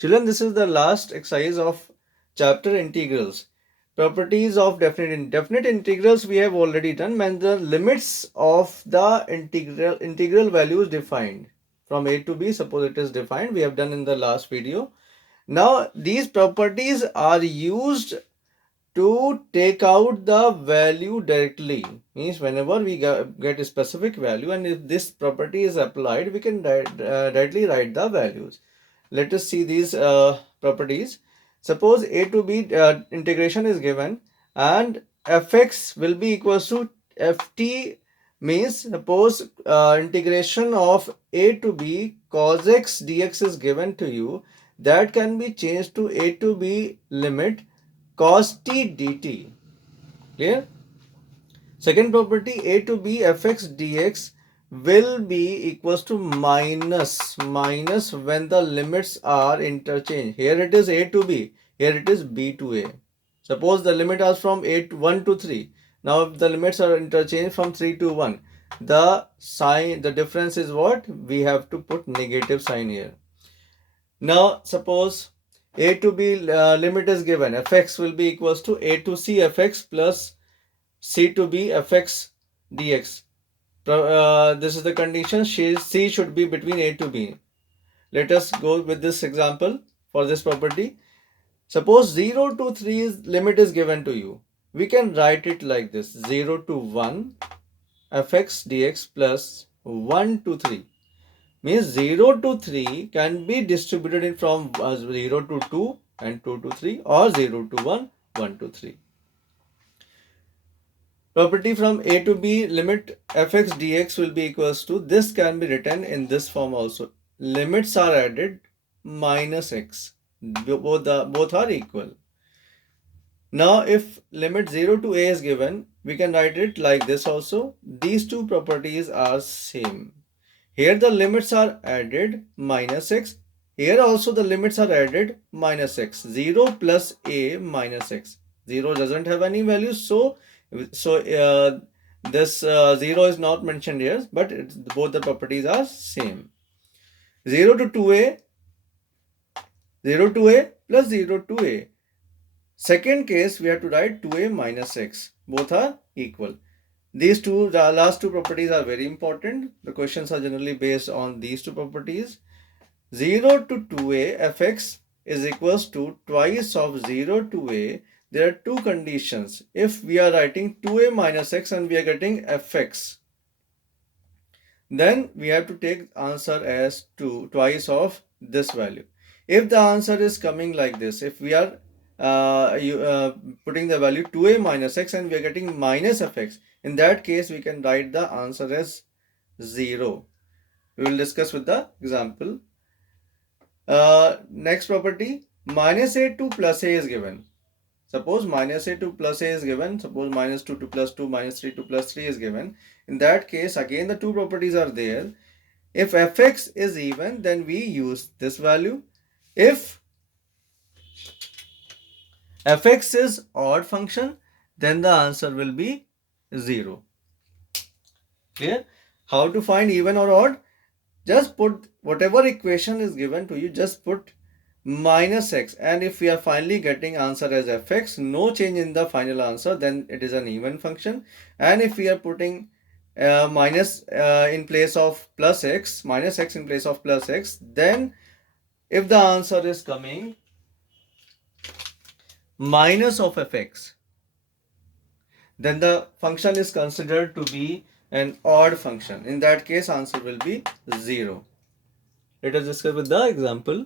Children, this is the last exercise of chapter integrals. Properties of definite integrals we have already done, and the limits of the integral values defined from a to b. Suppose it is defined, we have done in the last video. Now these properties are used to take out the value directly. Means whenever we get a specific value, and if this property is applied, we can directly write the values. Let us see these properties. Suppose a to b integration is given, and fx will be equals to ft. Means suppose integration of a to b cos x dx is given to you, that can be changed to a to b limit cos t dt. Clear? Second property, a to b fx dx will be equals to minus when the limits are interchanged. Here it is a to b, here it is b to a. Suppose the limit is from 1 to 3. Now if the limits are interchanged from 3 to 1, the difference is what? We have to put negative sign here. Now suppose a to b limit is given, fx will be equals to a to c fx plus c to b fx dx. This is the condition, c should be between a to b. Let us go with this example for this property. Suppose 0 to 3 limit is given to you. We can write it like this: 0 to 1 fx dx plus 1 to 3. Means 0 to 3 can be distributed in from 0 to 2 and 2 to 3, or 0 to 1, 1 to 3. Property from a to b limit fx dx will be equals to, this can be written in this form also. Limits are added minus x. Both are equal. Now if limit 0 to a is given, we can write it like this also. These two properties are same. Here the limits are added minus x. Here also the limits are added minus x. 0 plus a minus x. 0 doesn't have any value, so this 0 is not mentioned here, but both the properties are same. 0 to 2a, 0 to a plus 0 to a. Second case, we have to write 2a minus x. Both are equal. These two, the last two properties are very important. The questions are generally based on these two properties. 0 to 2a fx is equals to twice of 0 to a. There are two conditions. If we are writing 2a minus x and we are getting fx, then we have to take answer as twice of this value. If the answer is coming like this, if we are putting the value 2a minus x and we are getting minus fx, in that case we can write the answer as 0. We will discuss with the example. Next property, minus a to plus a is given. Suppose minus a to plus a is given. Suppose minus 2 to plus 2, minus 3 to plus 3 is given. In that case, again the two properties are there. If fx is even, then we use this value. If fx is odd function, then the answer will be 0. Clear? How to find even or odd? Just put whatever equation is given to you, just put minus x, and if we are finally getting answer as fx, no change in the final answer, then it is an even function. And if we are putting minus in place of plus x, minus x in place of plus x, then if the answer is coming minus of fx, then the function is considered to be an odd function. In that case, answer will be 0. Let us discuss with the example.